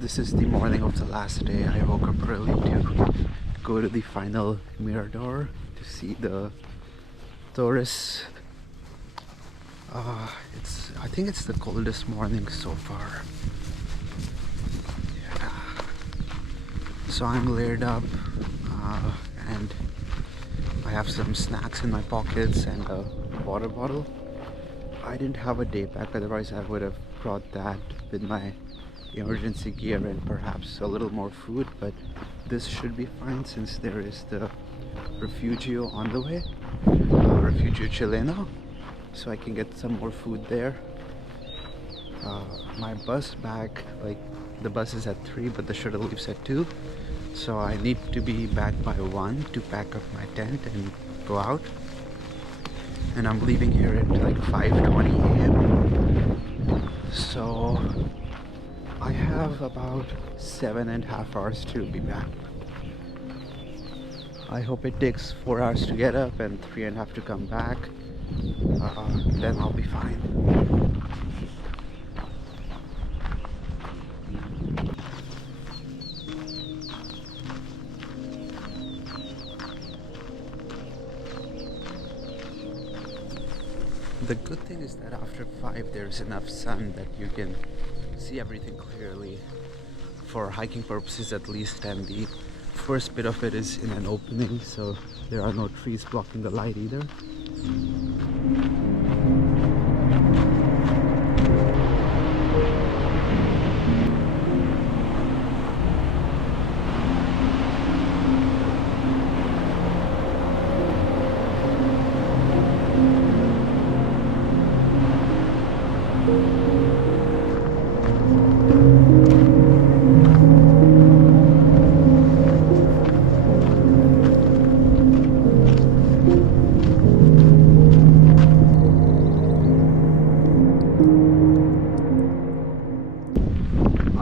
This is the morning of the last day. I woke up early to go to the final Mirador to see the Torres. I think it's the coldest morning so far. Yeah. So I'm layered up and I have some snacks in my pockets and a water bottle. I didn't have a day pack, otherwise I would have brought that with my emergency gear and perhaps a little more food, but this should be fine since there is the Refugio on the way, Refugio Chileno, so I can get some more food there. My bus back, like the bus is at 3 but the shuttle leaves at 2, so I need to be back by 1 to pack up my tent and go out. And I'm leaving here at like 5:20 a.m. So I have about 7.5 hours to be back. I hope it takes 4 hours to get up and 3.5 to come back. Then I'll be fine. The good thing is that after 5 there's enough sun that you can see everything clearly for hiking purposes at least, and the first bit of it is in an opening, so there are no trees blocking the light either.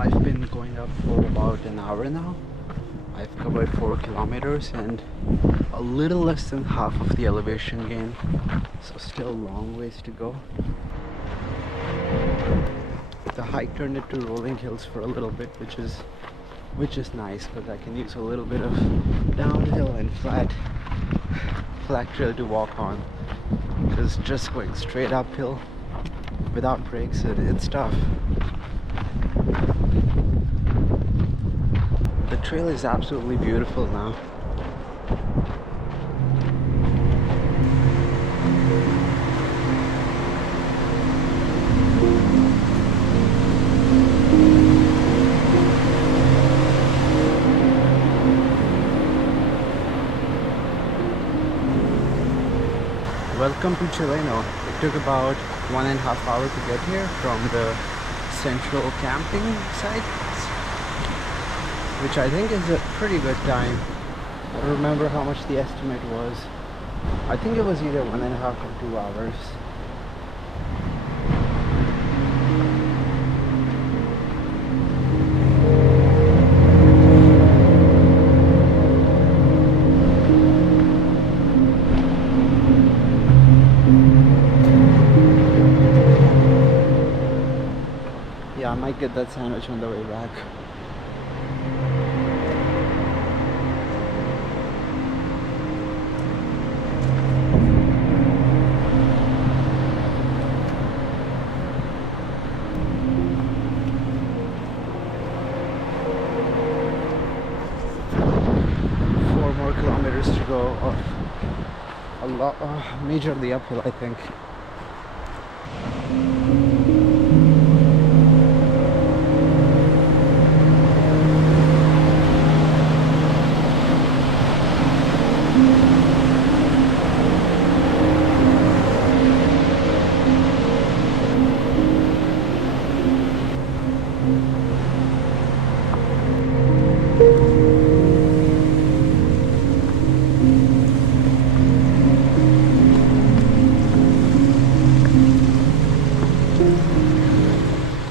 I've been going up for about an hour now. I've covered 4 kilometers and a little less than half of the elevation gain, so still a long ways to go. The hike turned into rolling hills for a little bit, which is nice because I can use a little bit of downhill and flat trail to walk on, because just going straight uphill without brakes, it's tough. The trail is absolutely beautiful now. Welcome to Chileno. It took about 1.5 hours to get here from the central camping site, which I think is a pretty good time. I don't remember how much the estimate was. I think it was either 1.5 or 2 hours. Yeah, I might get that sandwich on the way back. To go a lot, majorly uphill, I think.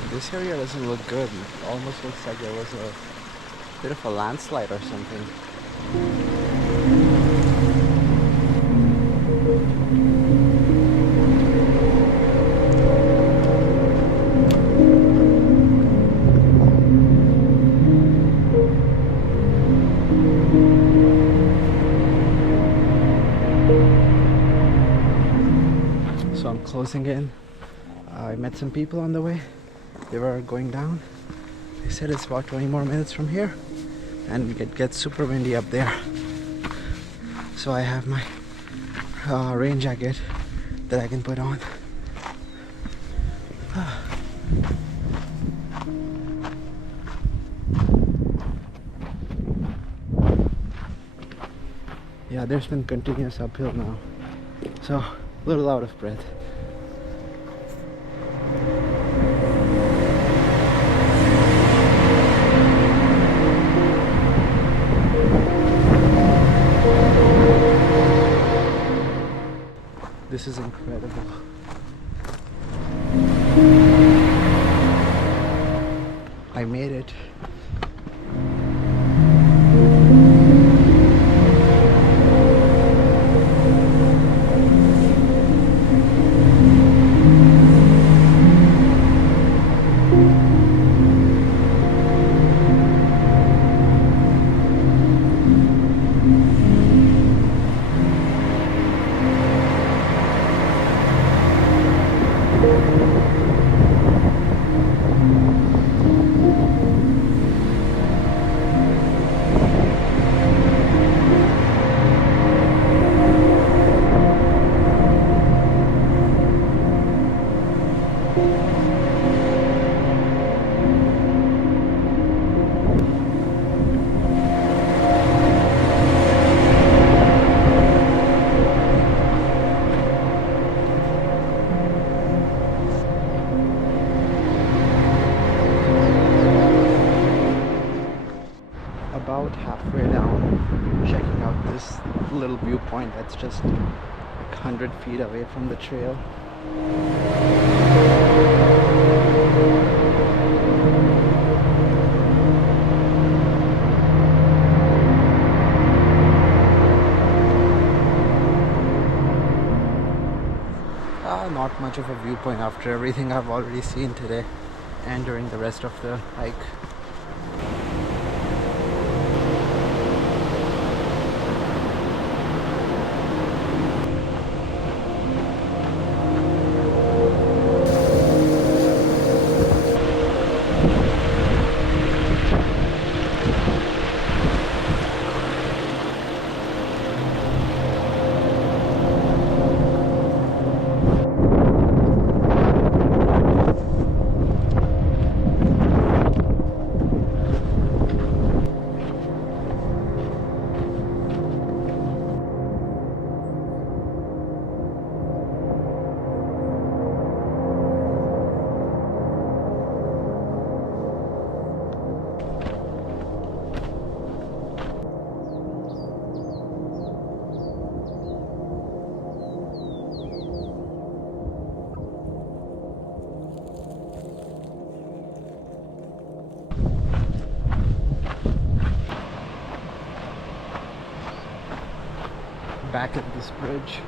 This area doesn't look good. It almost looks like there was a bit of a landslide or something. So I'm closing in. I met some people on the way. They were going down. They said it's about 20 more minutes from here, and it gets super windy up there. So I have my rain jacket that I can put on. Yeah, there's been continuous uphill now, so a little out of breath. This is incredible. I made it. About halfway down, checking out this little viewpoint that's just like 100 feet away from the trail. Not much of a viewpoint after everything I've already seen today and during the rest of the hike. Back at this bridge.